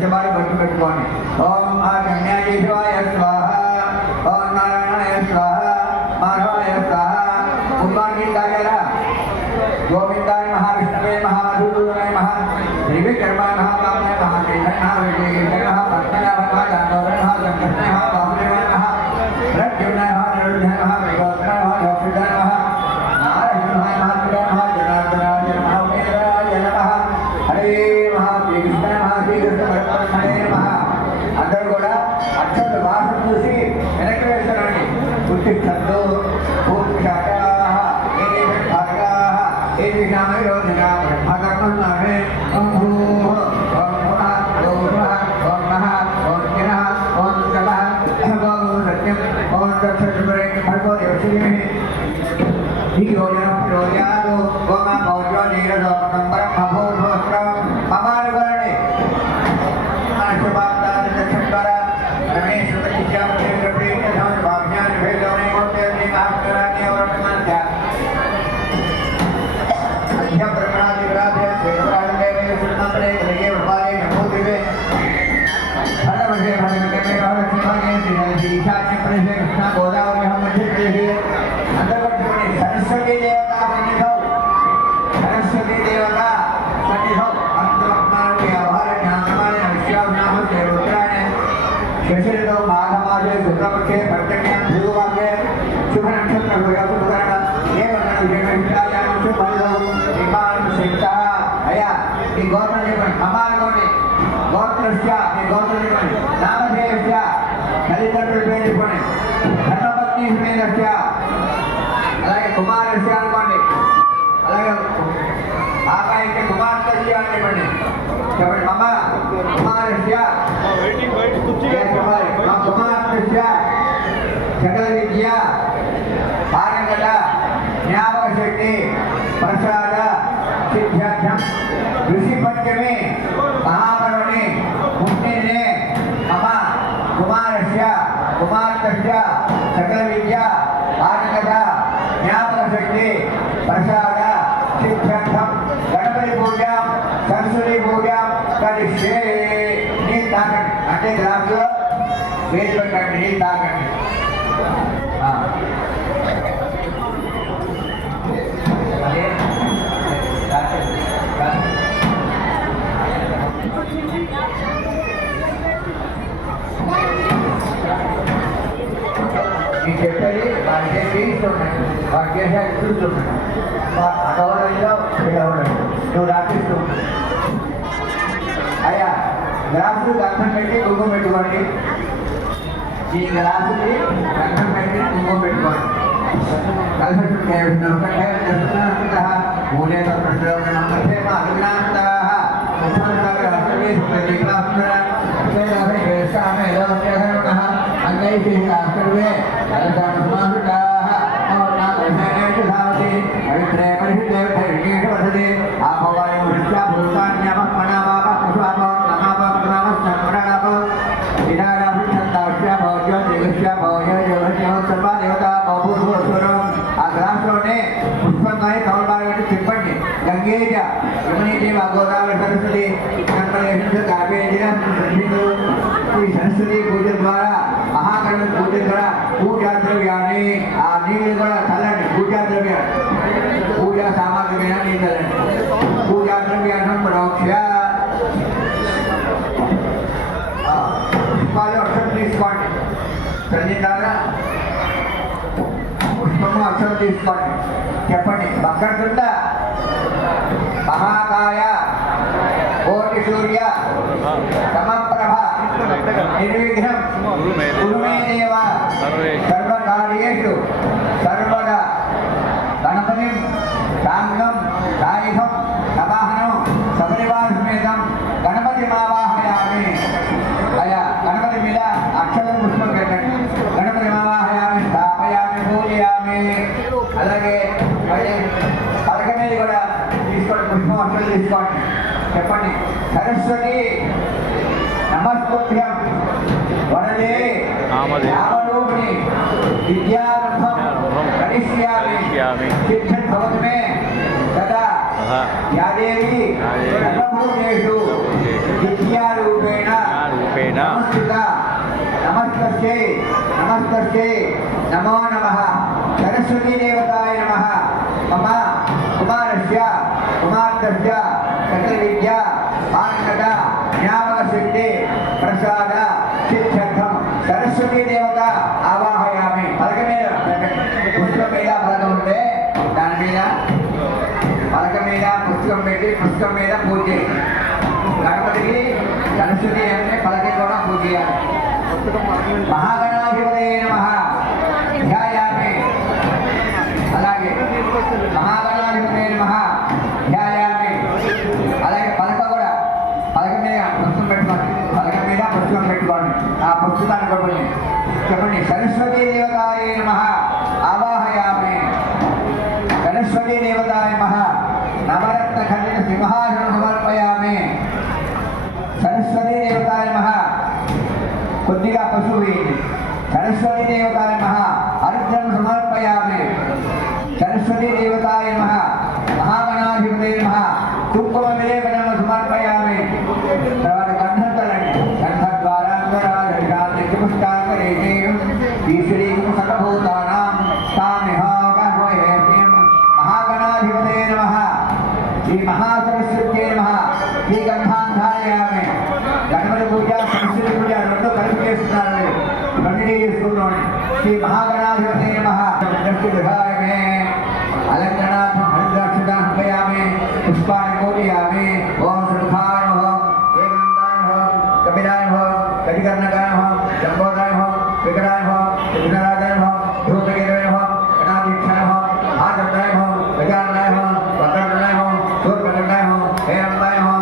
पंचमारी बट्टू कట్టుకోండి ओम आज्ञादेवाय स्वाहा ओम नारायणाय स्वाहा माधवाय स्वाहा कुमारगीतायला गोविंदाय महाविष्णवे महामधुसूदनाय महा त्रिविक्रमाय महावामनाय महादेवाय महाविष्णवे महापद्मनाभाय महादामोदराय महासंकर्षणाय महावासुदेवाय महा प्रद्युम्नाय महानिरुद्धाय महाविभूषणाय महादक्षिणाय महा नारायणाय महादेवाय महाजनार्दनाय महावेदाय नमः हरे महाश्रीकृष्णाय महाश्रीकृष्ण परमात्मने नमः అందరూ కూడా అక్షర వాసన చూసి వెనక్కి వేస్తారండి ఉత్తిష్టంతో పూర్తిశాఖాః ఏదే భాగాః ఏదే నామయోజన బ్రహ్మకర్మణే ఓం భూః ఓం భువః ఓం భువః ఓం నః ఓం కిరః ఓం తపః ఓం సత్యం ఓం తత్సత్ప్రేమ భగవో దేవశ్రీమే ఈ యోజన ప్రయోజనాలు ఓం భౌజో నీరదో నంబరం అభూర్భోస్త్రం మమానుగణే ఆశుభాంతాని దక్షిణ్వర రమేష్ ప్రతిజ్ఞాపత్ర ప్రేమ ధామ భావ్యాని భేదోనే కోట్యాని ఆస్కరాని వర్తమాన్య అధ్య బ్రహ్మణాది విరాధే శ్వేతాంగేనే సుమంత్రే గ్రహే ఉపాదే నమో దివే హరవశే భగవతే రామకృష్ణాయ శ్రీ ఈశాన్య ప్రదేశ కృష్ణ గోదావరి మధ్య ప్రదేశ అంతర్గతమైన సరస్వతి దేవత సన్నిధౌ సరస్వతి దేవత సన్నిధౌ అంతర్మాన వ్యవహార జ్ఞానమాన విశ్వానామ దేవతానే శశిరతో మాఘమాసే శుక్లపక్షే పర్జన్యాం భూవాగే శుభ నక్షత్ర భయపుకరణ ఏవన విజయవిష్టాయాం శుభంలో విమానం శక్త అయా ఈ గోత్రం చెప్పండి అమాలకోండి గోత్రస్య ఈ గోత్రం చెప్పండి నామధేయస్య తల్లిదండ్రుల పేరు చెప్పండి ధర్మపత్ని సమేతస్య అలాగే కుమారస్య అనుకోండి అలాగే ఆకాయిక కుమార్తెస్య అని చెప్పండి చెప్పండి మమ కుమారస్య కుమార్తెస్య సకల విద్య పారంగత జ్ఞాపక శక్తి ప్రసాద సిద్ధ్యార్థం ఋషి పంచమి మహాపర్వణి పుష్ణినే మమ కుమారస్య కుమార్తెస్య సకల విద్య పారంగత జ్ఞాపక శక్తి ప్రసాద సిద్ధ్యార్థం గణపతి పూజ సరస్వతి పూజ కరిష్యే నీళ్ళు తాకండి అంటే గ్లాసులో వేసి పెట్టండి నీళ్ళు తాకండి అదే నేను చెప్పేది వారి చేసి ఇస్తున్నాను వారి చేసాక చూస్తున్నాను అటవడంలో పిలవడం నువ్వు రాపిస్తూ అయ్యా గ్లాసులు గంధం పెట్టి కుంకుమ పెట్టుకోండి ఈ గ్లాసుని గంధం పెట్టి కుంకుమ పెట్టుకోండి ఆ గ్లాసులోనే పుష్పంగా కమలబాగా తిప్పండి గంగేజ యమునేజ గోదావరి సరస్వతి ఈ సరస్వతి పూజ ద్వారా మహాగణపతి పూజ ద్వారా పూజా ద్రవ్యాన్ని ఆ నీళ్ళు కూడా చల్లండి పూజా ద్రవ్యాన్ని పూజా సామాగ్రి మీద నీళ్ళు చల్లండి పూజా ద్రవ్యాన్ని ప్రోక్ష పుష్పాలు అక్షరం తీసుకోండి చల్లిందారా పుష్పము అక్షరం తీసుకోండి చెప్పండి భక్తుండ మహాకాయ కోటి సూర్య సమప్రభ నిర్విఘ్నం కురుమే దేవ సర్వకార్యేషు సర్వదా గణపతి సాంగం సాయుధం సవాహనం సపరివార సమేతం గణపతి మావాహయామి అయా గణపతి మీద అక్షరం పుష్పం పెట్టండి గణపతి మావాహయామి స్థాపయామి పూజయామి అలాగే పథక మీద కూడా తీసుకోండి పుష్పం అక్షరం తీసుకోండి చెప్పండి సరస్వతి నమస్కృత్యం వరదే రామరూపిణి విద్యారంభం కరిష్యామి సిద్ధం భవతు మే తదా యా దేవి సర్వభూతేషు విద్యారూపేణ रूपेण नमस्तस्यै नमस्तस्यै नमो नमः सरस्वती देवताय नमः मम कुमारस्य कुमार्तस्य सकल विद्या आनंद ज्ञापक सिद्धि प्रसाद सिद्ध्यर्थम सरस्वती देवता आवाहयामि पलक మీద పుస్తకం మీద పలకం ఉంటే దాని మీద పలక మీద పుస్తకం పెట్టి పుస్తకం మీద పూజ చేయాలి గణపతికి సరస్వతి అంటే పలకి కూడా పూజ చేయాలి మహాగణాధిపతయే నమః ధ్యాయామి అలాగే మహాగణాధిపతయే నమః ధ్యాయామి అలాగే పలక కూడా పలక మీద పుస్తకం పెట్టుకోండి పలక మీద పుస్తకం పెట్టుకోండి ఆ పుస్తకాన్ని కొట్టుకోండి చెప్పండి సరస్వతీ దేవతాయ నమః ఆవాహయామి సరస్వతీ దేవతాయ నమః నవరత్న ఖండిత సింహాసనం సమర్పయామి సరస్వతీ దేవతాయ నమః కొద్దిగా పసుపు వేయండి సరస్వతీ దేవతాయ నమః అర్ఘ్యం సమర్పయామి సరస్వతీ దేవతాయ నమః మహాగణాధిపతయే నమః కుంకుమ విలేపనం సమర్పయామి తర్వాత గంధం తలండి గంధ ద్వారా పుష్టాంగరేణి ఈశ్వరీం సర్వభూతానాం తామిహావహేయం మహాగణాధిపతయే నమః శ్రీ మహాసరస్వత్యై నమః శ్రీ గంధాన్ ధారయామి గణపతి పూజ సరస్వతి పూజ రెండు కలిపి చేస్తున్నారు రెండింటి చేసుకుంటాం శ్రీ మహాగణాధిపతయే నమః విధాయమే అలంకరణార్థం హరిద్రాక్షతాన్ హృదయామి పుష్పాన్ని పూజయామి ఓం సుఖాయ ఓం ఏకాంతాయ ఓం కపిలాయ ఓం కటికర్ణకాయ ఓం జంబోదాయ ఓం వికటాయ ఓం విఘ్నరాజాయ ఓం ధూతగిరాయ ఓం గణాధీక్షాయ ఓం ఆచందాయ ఓం గజాననాయ ఓం వక్రతుండాయ ఓం శూర్పకర్ణాయ ఓం హేరంబాయ ఓం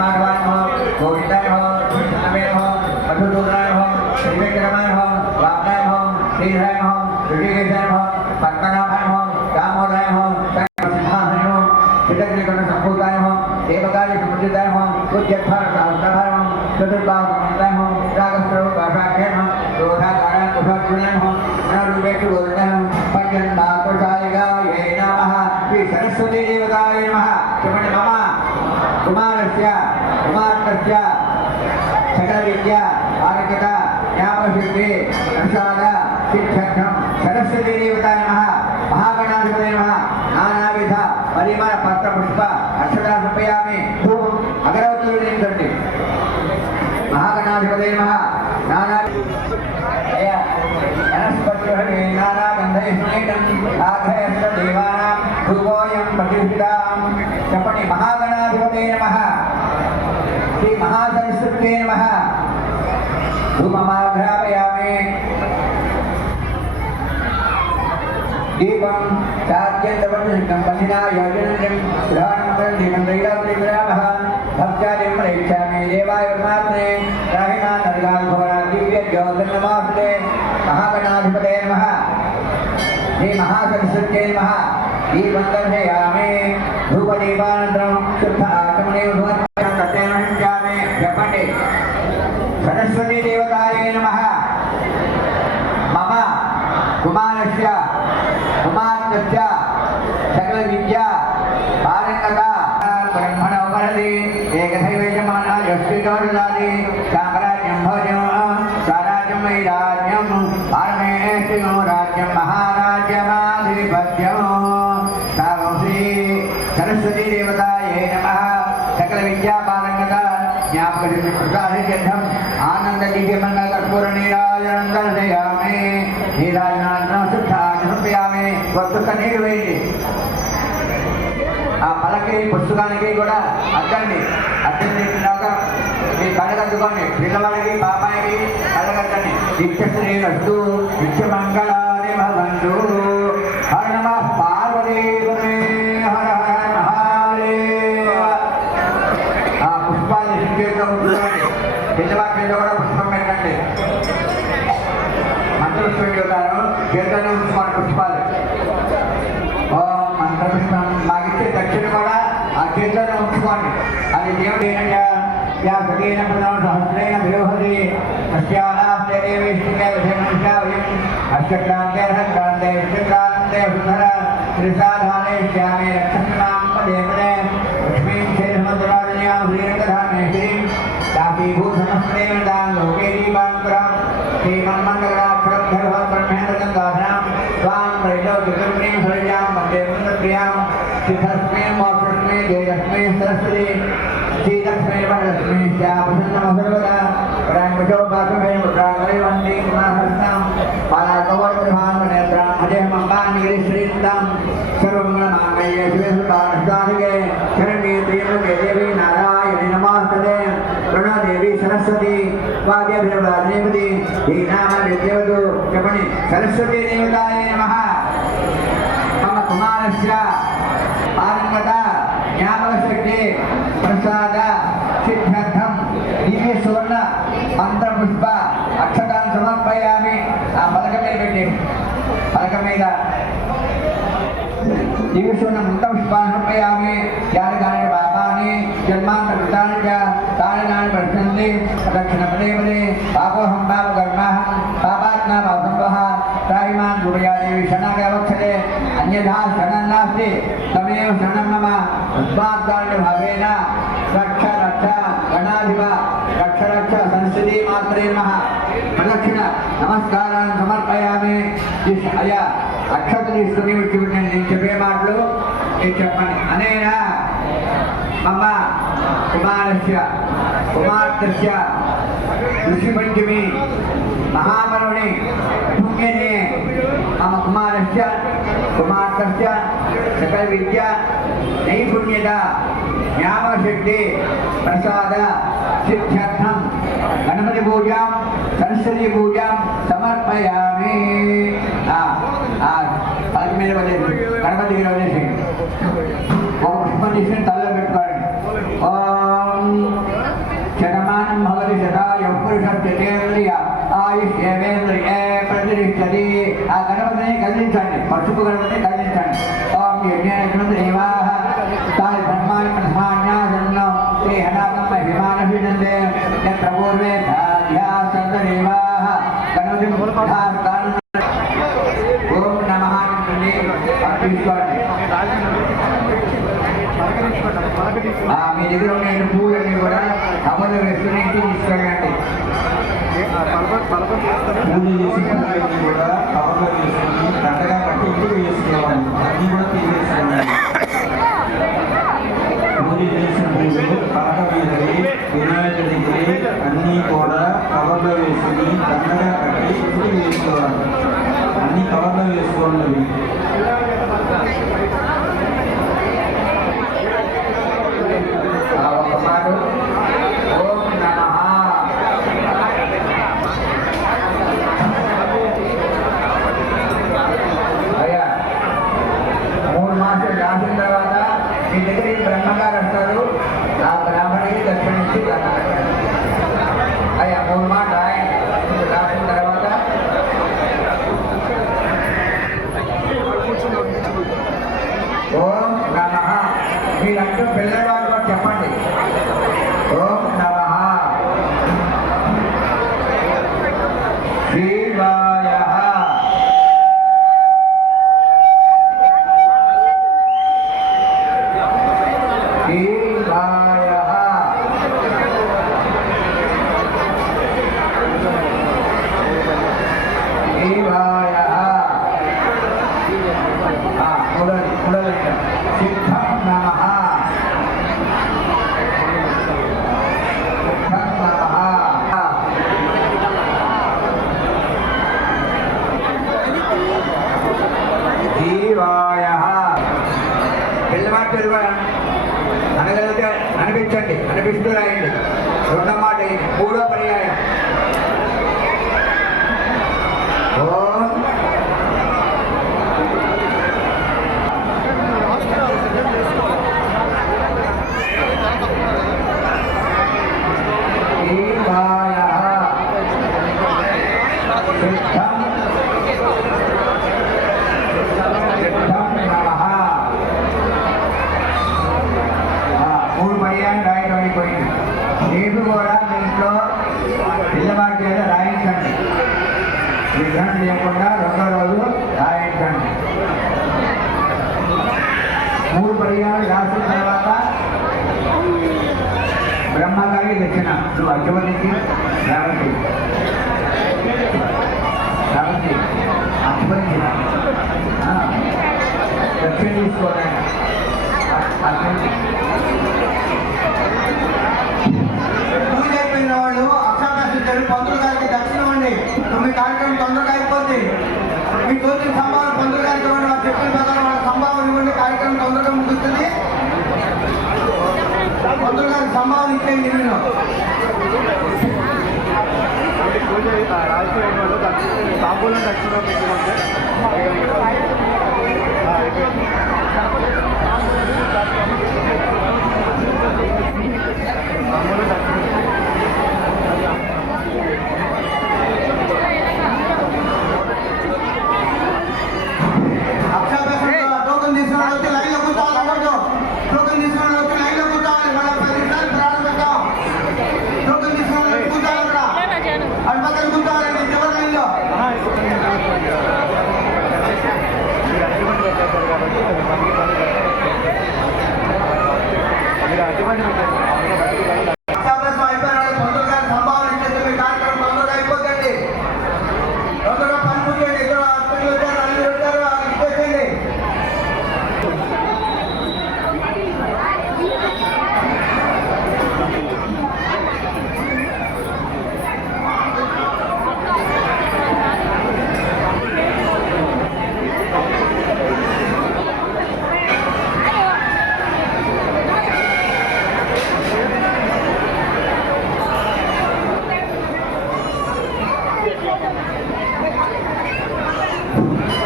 నాగవాయ ఓం గోవిందాయ ఓం నామేయ ఓం మధుదూరాయ ఓం శ్రీవిక్రమాయ ఓం వామనాయ ఓం శ్రీధరాయ ఓం ఋషికేశాయ ఓం పద్మనాభాయ ఓం దామోదరాయ ఓం సింహాసనాయ ఓం చిత్తగ్నికరణ సంభూతాయ ఓం దేవకాయ సముచితాయ ఓం ఉద్యత్ఫార సహస్రాయ ఓం చతుర్బాహుమంతాయ ఓం రాగస్వరూపాశాఖ్యాయ ఓం క్రోధాకార కుషాక్షుణాయ ఓం నరూపేషు గోవిందాయ ఓం పంచన్మాకుశాలిగాయ నమః శ్రీ సరస్వతీ దేవతాయ నమః చెప్పండి మమ కుమారస్య కుమార్తెస్య సకల విద్య ఆరోగ్యత జ్ఞాపకశక్తి ప్రసాద సిద్ధ్యర్థం సరస్వతీ దేవతాయ నమః మహాగణాధిపతయే నమః నానావిధ పరిమళ పత్ర పుష్ప అక్షతా సమర్పయామి ధూపం అగరవత్తులు నింపండి మహాగణాధిపతయే నమః నానా వనస్పతి నానా గంధైర్మేటం ఆఘయస్త దేవానాం ధూపోయం ప్రతిష్ఠితాం చెప్పండి మహాగణాధిపతయే నమః శ్రీ మహాసరస్వత్యై నమః ధూపమాఘ్రాపయామి దీపం చాద్యంతవర్షికం పన్నినా యోజనం గ్రహణం దీపం దైలాగ్రహ భక్త్యాదిం ప్రేక్షామి దేవాయ పరమాత్మనే రాహిమా నరగాల్ఘోరా దివ్య జ్యోతిర్నమాస్తే మహాగణాధిపతయే నమః శ్రీ మహాసరస్వత్యై నమః దీపం దర్శయామి ధూపదీపానంతరం శుద్ధ ఆచమనే సమర్పయామి చెప్పండి సరస్వతీ దేవతాయే నమః మమ కుమారస్య కుమార్తెస్య సకల విద్య పారంగత బ్రహ్మణ వరది ఏకదైవయమానా యస్తిదోషాది సామ్రాజ్యం భోజం స్వరాజ్యం వైరాజ్యం పారమేష్ఠిగో రాజ్యం మహారాజ్యమాధిపత్యం సాగం శ్రీ సరస్వతీ దేవతాయే నమః సకల విద్యా పారంగత జ్ఞాపకశక్తి ప్రసాదిత్యర్థం ఆనంద దివ్యమంగళ కర్పూర నీరాజనం దర్శయామి నీరాజనాన్ని శుద్ధాన్ని సమర్పయామి ఒక్కొక్క నీరు వేయండి ఆ పలకి పుస్తకానికి కూడా అద్దండి అద్దెందాక మీ కళ్ళకద్దుకోండి పిల్లవాడికి పాపాయికి కళ్ళకద్దండి నిత్యశ్రీ వస్తు నిత్యమంగళాని భవంతు హర నమః పార్వతీపతే హర హర మహాదేవ ఆ పుష్పాన్ని శృంగేరుగా ఉంచుకోండి పిల్లవాడి మీద కూడా పుష్పం పెట్టండి మంత్రపుష్పం చెబుతారు చేతనే ఉంచుకోండి పుష్పాలు ఓం మంత్రపుష్పం మాకిచ్చే దక్షిణ కూడా ఆ చేతిలోనే ఉంచుకోండి అది దేవుడు ఏంటంటే సఖేన ప్రధాన సహస్రేణ విరోహది అస్యానాస్తే దేవేష్టికే విషయమనుష్యావయం అష్టక్రాంతే రసక్రాంతే విష్ణుక్రాంతే సుందర త్రిసాధానే శ్యామే రక్షమాం పదే పదే లక్ష్మీం క్షేత్రమంత్రాజనే कन्या श्रीरंगधामेश्वरीं दासीभूतसमस्तेवदां लोके दीपाङ्कुरां श्रीमन्मङ्गलाक्षरं धर्वं ब्रह्मेन्द्रगङ्गाधां स्वां रैलौकिकर्मीं शरजां वन्दे मुन्दप्रियां सिद्धस्मै मोक्षस्मै जयस्मै सरस्वती श्रीलक्ष्मै वरलक्ष्मै श्यामसन्नमसर्वदा प्राङ्गजोपासमे मुद्रागरे वन्दे गुणाहस्तां पालाकवर्धभानुनेत्रां अजयमम्बानिगिरिश्रीन्तां सर्वमङ्गलमाङ्गल्ये शिवे सुतानस्तानिके शरण्ये त्र्यम्बके देवी नारायणि नमोस्तुते प्रणदेवी सरस्वती वाद्यभिर्वादेवती हीनामविद्यवतु क्षमणि सरस्वती देवताय नमः मम कुमारस्य आनन्दता ज्ञापकशक्ति प्रसाद सिद्ध्यर्थं दिव्य सुवर्ण मंत्रपुष्प अक्षतान् समर्पयामि आ पलकमे पेट्टि पलकमेद दिव्य सुवर्ण मंत्रपुष्पान् समर्पयामि यानि पापानि जन्मान्तरकृतानि च तानि वर्षन्ति दक्षिणपदे पदे पापोऽहं पापकर्माहं पापात्मा पापसम्भवः त्राहिमान् गुरुयादेवी शरणागवक्षते अन्यथा शरणं नास्ति तमेव शरणं मम उद्वाक्काण्डभावेन रक्ष रक्ष गणाधिप रक्ष रक्ष संस्कृति मात्रे नमः प्रदक्षिण नमस्कारान् समर्पयामि अय अक्षत తీసుకుని నేను చెప్పే మాటలు మీరు చెప్పండి అనేన మమ కుమారస్య కుమార్తెస్య ఋషిపంచమి महापर्वणि पुण्यने मम कुमारस्य कुमार्तस्य सकल विद्या नैपुण्यता ज्ञापकशक्ति प्रसाद सिद्ध्यर्थं गणपति पूजां सरस्वती पूजां समर्पयामि गणपति पुष्पं तल्ल पेट्टुकोंडि ओम शतमानं भवति शतायुः पुरुषस्तेन्द्रिय आयुष्येवेन्द्रिये प्रतिष्ठति आ गणपतिని కదిలించండి పసుపు గణపతిని కదిలించండి ఓం యజ్ఞేశ్వరదేవాః తాయ ధర్మాయ ప్రధాన్యాసన్నో శ్రీ హనాకం మహిమానభినందే యత్ర పూర్వే ధార్యా సంతదేవాః గణపతి ముఖాస్తాన్ ఓం నమః అంటే అర్పించుకోండి మీ దగ్గర ఉన్న పూలన్నీ కూడా అమలు వేసుకుని తీసుకెళ్ళండి పూజ చేసి కూడా కవర్లో వేసుకుని దండగా కట్టి ఇంటికి వేసుకోవాలి అన్నీ కూడా తీసేసుకోవాలి పూజ చేసిన పూజలు పలక మీదకి వినాయకుడి దగ్గర అన్నీ కూడా కవర్లో వేసుకుని దండగా కట్టి ఇంటికి వేసుకోవాలి అన్నీ కవర్లో వేసుకోండి మీ దగ్గర బ్రహ్మగారు అంటారు ఆ బ్రాహ్మణికి దర్శనించి అయ్యా 3 మాట రాసిన తర్వాత ఓం నమః మీరంటూ పిల్లవాళ్ళు చెప్పండి ఓం నమః శివాయ అనగలిగితే అనిపించండి అనిపిస్తూ రాయండి రెండో మాట మూడో పర్యాయం ఓం శివాయ సిద్ధం రేపు కూడా మీ ఇంట్లో పిల్లవాడి చేత రాయించండి విగ్రహం లేకుండా రెండో రోజు రాయించండి 3 పర్యాలు రాసిన తర్వాత బ్రహ్మగారికి దక్షిణ నువ్వు అర్చవనికి రేవంతి రేవంతి అర్చవనికి దక్షిణ తీసుకోవాలని పూజ అయిపోయిన వాళ్ళు అక్షాభ్యాసించారు. పంతులు గారికి దక్షిణం అండి. మీ కార్యక్రమం తొందరగా అయిపోద్ది. మీ తోచిన సంభావన పంతులు గారికి ఇవ్వండి. వాళ్ళు చెప్పిన ప్రకారం వాళ్ళ సంభావన ఇవ్వండి. కార్యక్రమం తొందరగా ముగుస్తుంది. పంతులు గారికి సంభావన ఇచ్చేయండి. నేను తాంబూలం దక్షిణ పెట్టినట్టే అక్షాభ్యాసం టోకెన్ తీసుకున్న వచ్చి లైన్లో కూర్చోవాలి. టోకెన్ తీసుకున్న వచ్చి లైన్లో కూర్చోవాలి. మన 10 నిమిషాలు ప్రారంభిద్దాం. టోకెన్ తీసుకున్న వచ్చి కూర్చోవాలి. అక్కడ అటు పక్కన కూర్చోవాలండి చివరి లైన్లో. అక్షాభ్యాసం అయిపోయిన వాళ్ళు పంతులు గారి సంభావన ఇచ్చేస్తే మీ కార్యక్రమం తొందరగా అయిపోతుంది. తొందరగా పని పూర్తి ఇక్కడ అక్కడికి వచ్చారు, అన్ని వచ్చారు, వాళ్ళకి ఇచ్చేసేయండి.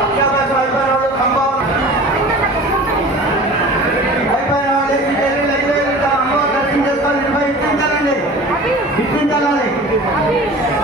అక్షాభ్యాసం అయిపోయిన వాళ్ళు సంభావన అయిపోయిన వాళ్ళు ఇచ్చేయండి. లైన్లో వెళ్తాం. అమ్మవారి దర్శనం చేసుకోవాలి. ఇప్పించాలండి. ఇప్పించాలి.